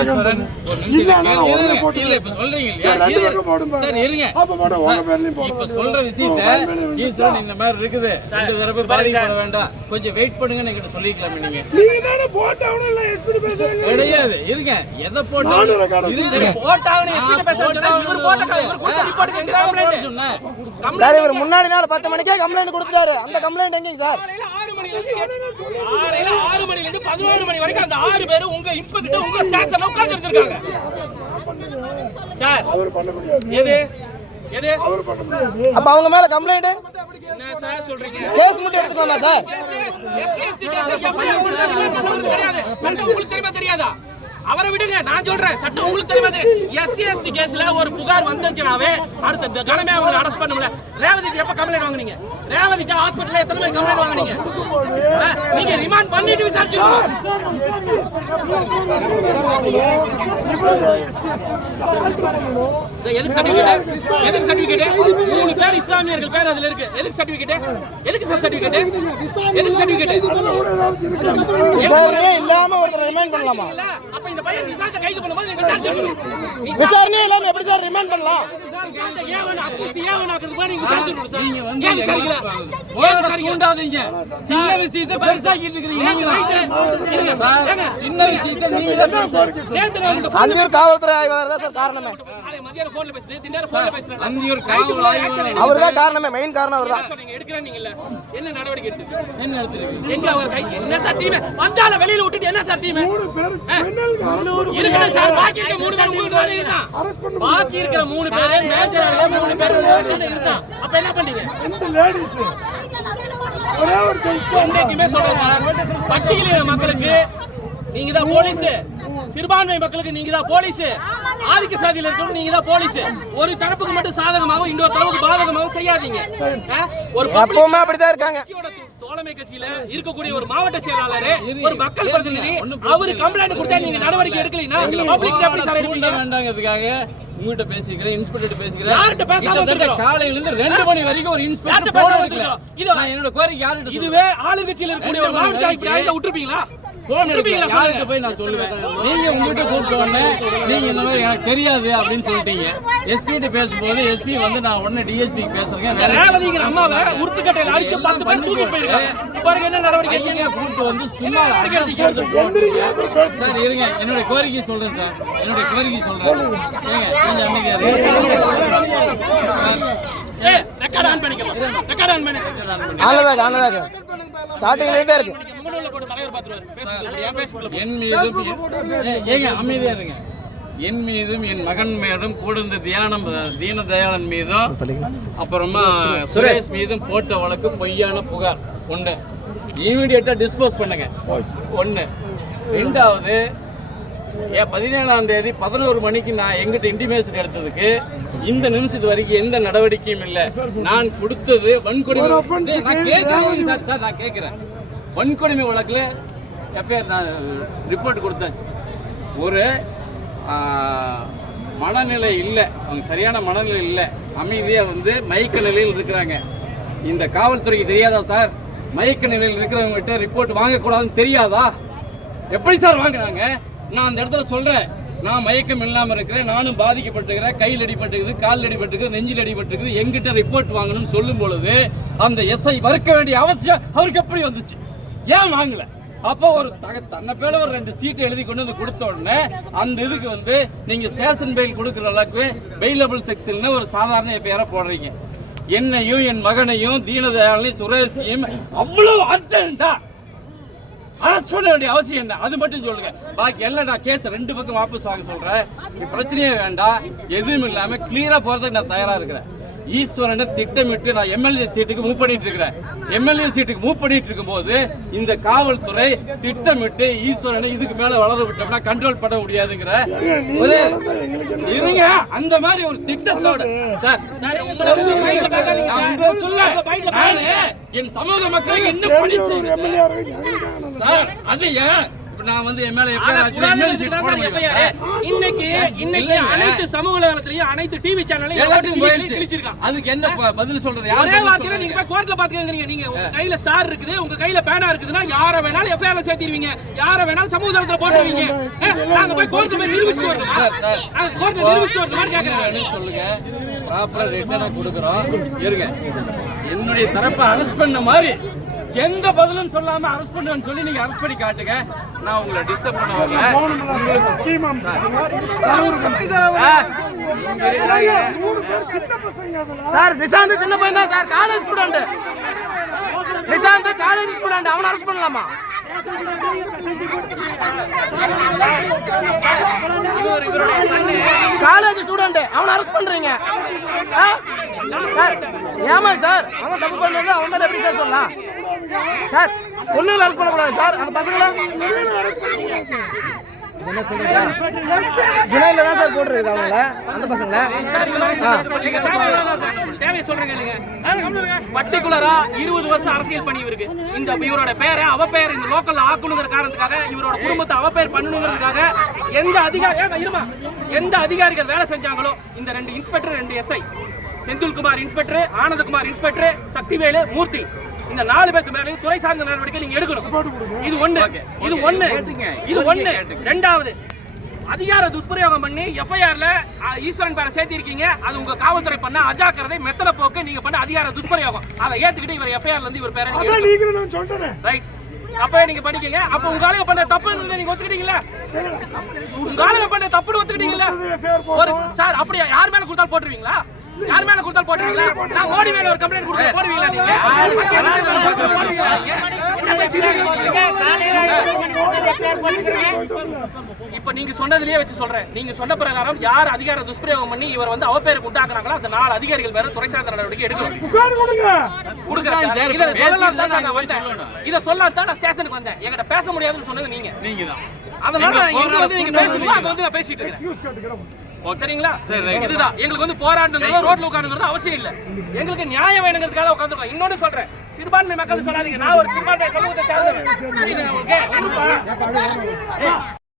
இந்த மாதிரி இருக்குது. வேண்டாம். கொஞ்சம் வெயிட் பண்ணுங்கன்னு என்கிட்ட சொல்லிக்கலாமே நீங்க. நீங்க இல்ல பேசுறீங்க? கிடையாது. இருங்க. எதை போட்டு நானும் record இருங்க. போட்டாவனு நான் எஸ்பிட்ட பேச சொன்னா இவர் போட்ட இவர் கொடுத்த ரிப்போர்ட் நான் கேட்க கம்ப்ளைண்ட் சொன்னேன். சார் இவர் முன்னாடி நாள் பத்து மணிக்கே கம்ப்ளைண்ட் கொடுத்துட்டாரு. அந்த கம்ப்ளைண்ட் எங்கேங்க சார்? காலையில ஆறு மணில இருந்து காலையில ஆறு மணில இருந்து பதினோரு மணி வரைக்கும் அந்த ஆறு பேரும் உங்க இன்ஸ்பெக்டர் உங்க ஸ்டேஷன்ல உட்கார்ந்து இருக்காங்க சார் அவர் பண்ண முடியாது எது எது அவர் பண்ண முடியாது அப்ப அவங்க மேல கம்ப்ளைண்ட் என்ன சார் சொல்றீங்க கேஸ் மட்டும் எடுத்துக்கலாமா சார் எப்படி உங்களுக்கு தெரியுமா? உங்களுக்கு தெரியாது அவரை விடுங்க நான் சொல்றேன். சட்டம் உங்களுக்கு தெரியாது. எஸ்சி எஸ்டி கேஸ்ல ஒரு புகார் வந்துச்சுனாவே அடுத்த கணமே அவங்க அரெஸ்ட் பண்ண முடியல ரேவதிக்கு எப்ப கம்ப்ளைண்ட் வாங்குனீங்க? ரேவதிக்கு ஹாஸ்பிட்டல்ல எத்தனை பேர் கம்ப்ளைண்ட் வாங்குனீங்க? நீங்க ரிமாண்ட் பண்ணிட்டு விசாரிச்சுக்கோங்க சார், எதுக்கு சர்டிபிகேட் எதுக்கு சர்டிபிகேட் மூணு பேர் இஸ்லாமியர்கள் பேர் அதுல இருக்கு. எதுக்கு சர்டிபிகேட் எதுக்கு சார் சர்டிபிகேட் எதுக்கு சர்டிபிகேட் இல்லாம ஒருத்தர் ரிமைண்ட் பண்ணலாமா? அப்ப இந்த பையன் நிசாந்த கைது பண்ணும்போது நீங்க விசாரிச்சிருக்கணும். விசாரணையே இல்லாம எப்படி சார் ரிமைண்ட் பண்ணலாம்? சின்ன விஷயத்தை பெருசாக்கிட்டு இருக்கிறீங்க காவல்துறை ஆய்வாளர் தான் சார் காரணமே. அவர் தான் காரணமே மெயின் காரணம் அவர் தான். என்ன நடவடிக்கை எங்க அவர் கை என்ன சார் டீம் வந்தால வெளியில விட்டுட்டு என்ன சார் டீம் மூணு பேர் சார் பாக்கி இருக்க மூணு பேர் உங்களுக்கு வேலை இருந்தான் பாக்கி இருக்கிற மூணு பேரு மேஜர் மூணு பேர் இருந்தான் அப்ப என்ன பண்ணீங்க ரெண்டு லேடிஸ் ஒரே ஒரு ஜெயிச்சு என்னைக்குமே சொல்றேன் சார். பட்டியலின மக்களுக்கு நீங்க தான் போலீஸ் சிறுபான்மை மக்களுக்கு நீங்க தான் போலீஸ். ஆதிக்க சாதியில இருக்கிறவங்க நீங்க தான் போலீஸ். ஒரு தரப்புக்கு மட்டும் சாதகமாகவும் இன்னொரு தரப்புக்கு பாதகமாகவும் செய்யாதீங்க? ஒரு எப்பவுமே அப்படிதான் இருக்காங்க. தோழமை கட்சியில இருக்கக்கூடிய ஒரு மாவட்ட செயலாளர் ஒரு மக்கள் பிரதிநிதி அவரு கம்ப்ளைண்ட் கொடுத்தா நீங்க நடவடிக்கை எடுக்கலைன்னா பப்ளிக் எப்படி சார் எடுப்பீங்க வேண்டாங்கிறதுக்காக உங்ககிட்ட பேசிக்கிறேன் இன்ஸ்பெக்டர் பேசிக்கிறேன். யார்கிட்ட பேசாம? காலையில இருந்து ரெண்டு மணி வரைக்கும் ஒரு இன்ஸ்பெக்டர் பேசாம? எடுக்கல. இது- நான் என்னோட கோரிக்கை யார்கிட்ட இதுவே ஆளுங்கட்சியில இருக்கக்கூடிய ஒரு மாவட்ட செயலாளர் இப்படி ஆயிட்டா விட்டுருப்பீங்களா? போய் நான் சொல்லுவேன்? நீங்க உங்ககிட்ட கூப்பிட்ட உடனே நீங்க இந்த மாதிரி எனக்கு தெரியாது அப்படின்னு சொல்லிட்டீங்க. எஸ்பி கிட்ட பேசும்போது எஸ்பி வந்து நான் உடனே டிஎஸ்பி பேசுறேன் ரேவதிங்கிற அம்மாவை உருட்டுக்கட்டையில அடிச்சு பத்து பேர் தூக்கிட்டு போயிருக்காங்க பாருங்க என்ன நடவடிக்கை ஐயா கூப்பிட்டு வந்து சும்மா சார் இருங்க. என்னுடைய கோரிக்கை சொல்றேன் சார். என்னுடைய கோரிக்கை சொல்றேன். ஏங்க கொஞ்சம் அமைதியா. ஏ ரெக்கார்ட் ஆன் பண்ணிக்கலாம் ரெக்கார்ட் ஆன் பண்ணி. ஆனதாக ஆனதாக ஸ்டார்டிங்ல இருந்தே இருக்கு. முகநூல்ல போட்டு தலைவர் பார்த்துருவாரு. Facebookல, என் மீதும் ஏங்க அமைதியா இருங்க. என் மீதும் என் மகன் மீதும் கூட இருந்த தியானம் தீன தயாளன் மீதும் அப்புறமா சுரேஷ். மீதும் போட்ட வழக்கு பொய்யான புகார். ஒண்ணு. இமீடியட்டா டிஸ்போஸ் பண்ணுங்க. ஒண்ணு. ரெண்டாவது ஏன் பதினேழாம் தேதி பதினோரு மணிக்கு நான் எங்கிட்ட இன்டிமேஷன் எடுத்ததுக்கு இந்த நிமிஷத்து வரைக்கும் எந்த நடவடிக்கையும் இல்லை. நான் கொடுத்தது வன்கொடுமை நான் கேட்கிறேன் சார் சார் நான் கேட்கிறேன். வன்கொடுமை வழக்கில் எஃப்ஐஆர் நான் ரிப்போர்ட் கொடுத்தாச்சு? ஒரு மனநிலை இல்லை. அவங்க சரியான மனநிலை இல்லை. அமைதியாக வந்து மயக்க நிலையில் இருக்கிறாங்க. இந்த காவல்துறைக்கு தெரியாதா சார்? மயக்க நிலையில் இருக்கிறவங்ககிட்ட ரிப்போர்ட் வாங்கக்கூடாதுன்னு தெரியாதா? எப்படி சார் வாங்குறாங்க நான் அந்த இடத்துல சொல்றேன். நான் மயக்கம் இல்லாமல் இருக்கிறேன். நானும் பாதிக்கப்பட்டிருக்கிறேன். கையில் அடிபட்டுக்குது காலில் அடிபட்டுக்குது நெஞ்சில் அடிபட்டுக்குது எங்கிட்ட ரிப்போர்ட் வாங்கணும்னு சொல்லும் பொழுது அந்த எஸ்ஐ மறுக்க வேண்டிய அவசியம் அவருக்கு எப்படி வந்துச்சு? ஏன் வாங்கல? அப்போ ஒரு தக தன்னை பேர ஒரு ரெண்டு சீட்டு எழுதி கொண்டு வந்து கொடுத்த உடனே அந்த இதுக்கு வந்து நீங்க ஸ்டேஷன் பெயில் கொடுக்குற அளவுக்கு பெயிலபிள் செக்ஷன் ஒரு சாதாரண எப்பயார போடுறீங்க. என்னையும் என் மகனையும் தீனதயாளையும் சுரேஷையும் அவ்வளவு அர்ஜென்ட்டா அரெஸ்ட் பண்ண வேண்டிய அவசியம் என்ன? அது மட்டும் சொல்லுங்க. பாக்கி எல்லாம் நான் கேஸ் ரெண்டு பக்கம் வாபஸ் வாங்க சொல்றேன். பிரச்சனையே வேண்டாம். எதுவும் இல்லாம கிளியரா போறதுக்கு நான் தயாரா இருக்கிறேன். ஈஸ்வரனை திட்டமிட்டு நான் எம்எல்ஏ சீட்டுக்கு மூவ் பண்ணிட்டு இருக்கிறேன். எம்எல்ஏ சீட்டுக்கு மூவ் பண்ணிட்டு இருக்கும்போது இந்த காவல்துறை திட்டமிட்டு ஈஸ்வரனை இதுக்கு மேல வளர விட்டோம்னா கண்ட்ரோல் பண்ண முடியாதுங்கிற ஒரு இருங்க அந்த மாதிரி ஒரு திட்டத்தோட. சார் என் சமூக மக்களுக்கு எங்களுக்காக சார் அது ஏன்? நான் வந்து என் மேல. இன்னைக்கு இன்னைக்கு. அனைத்து சமூக வலைதளத்திலயும் அனைத்து டிவி சேனல்லையும் போயிடுச்சு. கிழிச்சிருக்கான் அதுக்கு என்ன பதில் சொல்றது? யார் ஒரே வார்த்தையில? நீங்க போய் கோர்ட்ல பாத்துக்கங்கறீங்க. நீங்க உங்க கையில ஸ்டார் இருக்குது உங்க கையில பேனா இருக்குதுன்னா யார வேணாலும் எஃப்ஐஆர்ல சேர்த்திடுவீங்க யார வேணாலும் சமூக தளத்துல போட்டுருவீங்க. நாங்க போய் கோர்ட்ல போய் நிரூபிச்சு வரணுமா? நாங்க கோர்ட்ல நிரூபிச்சு வரணுமான்னு கேக்குறேன் என்னன்னு சொல்லுங்க. ப்ராப்பரா ரிட்டர்னா கொடுக்குறோம். இருங்க. என்னுடைய தரப்பை அரெஸ்ட் பண்ண மாதிரி எந்த பதிலும் சொல்லாம அரெஸ்ட் பண்ணுவேன்னு சொல்லி நீங்க அரெஸ்ட் பண்ணி காட்டுங்க. நான் உங்களை டிஸ்டர்ப் பண்ண வரல. சார். நிஷாந்த் சின்ன பையன் தான் sir. College student Nishanth college student அவனை அரெஸ்ட் பண்ணலாமா? காலேஜ் ஸ்டூடெண்ட் அவனை அரெஸ்ட் பண்றீங்க. ஏமா சார்? அவன் தப்பு பண்ணது அவன் எப்படி சார் சொல்லலாம்? சார் பொண்ணுங்களை அரெஸ்ட் பண்ணக்கூடாது. சார் அந்த பசங்களை ஜுலைல தான் சார் போட்டுருக்கு அவங்கள. அந்த பசங்கள. தேவையை சொல்றேங்க இல்லைங்க பர்டிகுலரா இருபது வருஷம் அரசியல் பணி இவருக்கு. இந்த இவரோட பெயரை அவ பேர் இந்த லோக்கல்ல ஆக்கணுங்கிற காரணத்துக்காக இவரோட குடும்பத்தை அவ பேர் பண்ணணுங்கிறதுக்காக எந்த அதிகாரி இருமா. எந்த அதிகாரிகள் வேலை செஞ்சாங்களோ இந்த ரெண்டு இன்ஸ்பெக்டர் ரெண்டு SI Senthilkumar inspector Anandakumar inspector Sakthivelu Murthy. இந்த நாலு பேருக்கு மேலேயும் துறை சார்ந்த நடவடிக்கை நீங்க எடுக்கணும். இது ஒண்ணு. இது ஒண்ணு. இது ஒண்ணு. ரெண்டாவது அதிகார துஷ்பிரயோகம் பண்ணி எஃப்ஐஆர்ல ஈஸ்வரன் பேரை சேர்த்திருக்கீங்க. அது உங்க காவல்துறை பண்ண அஜாக்கிரதை மெத்தன போக்கு நீங்க பண்ண அதிகார துஷ்பிரயோகம். அதை ஏத்துக்கிட்டு இவர் எஃப்ஐஆர்ல இருந்து இவர் பேரை நீங்க ரைட் அப்பவே நீங்க பண்ணிக்கீங்க அப்ப உங்க ஆளுங்க பண்ண தப்பு நீங்க ஒத்துக்கிட்டீங்களா உங்க ஆளுங்க பண்ண தப்புன்னு ஒத்துக்கிட்டீங்களா ஒரு சார் அப்படியா யார் மேல கொடுத்தாலும் போட்டுருவீங்களா? யார் மேல கொடுத்தாலும் போட்டுருவீங்களா நான் ஓடி மேல ஒரு கம்ப்ளைண்ட் கொடுத்தா போடுவீங்களா நீங்க? இப்ப நீங்க சொன்னதுலயே வச்சு சொல்றேன். நீங்க சொன்ன பிரகாரம் யார் அதிகார துஷ்பிரயோகம் பண்ணி இவர் வந்து அவ பேருக்கு உண்டாக்குறாங்களோ அந்த நாலு அதிகாரிகள் பேர துறை சார்ந்த நடவடிக்கை எடுக்கணும் இதை சொல்லலாம் தான் நான் வந்தேன். இதை சொல்லலாம் தான் நான் ஸ்டேஷனுக்கு வந்தேன். என்கிட்ட பேச முடியாதுன்னு சொன்னது நீங்க. நீங்க தான் அதனால எங்க இங்க வந்து நீங்க பேசுங்க. அங்க வந்து நான் பேசிட்டு இருக்கேன். சரிங்களா? இதுதான். எங்களுக்கு வந்து போராட்டங்கிறது ரோட்ல உட்காந்துங்கிறது அவசியம் இல்ல. எங்களுக்கு நியாயம் வேணுங்கிறதுக்காக உட்காந்துருக்கோம் இன்னொன்னு சொல்றேன். சிறுபான்மை மக்கள் சொல்லாதீங்க. நான் ஒரு சிறுபான்மை சமூகத்தை சார்ந்தவன்.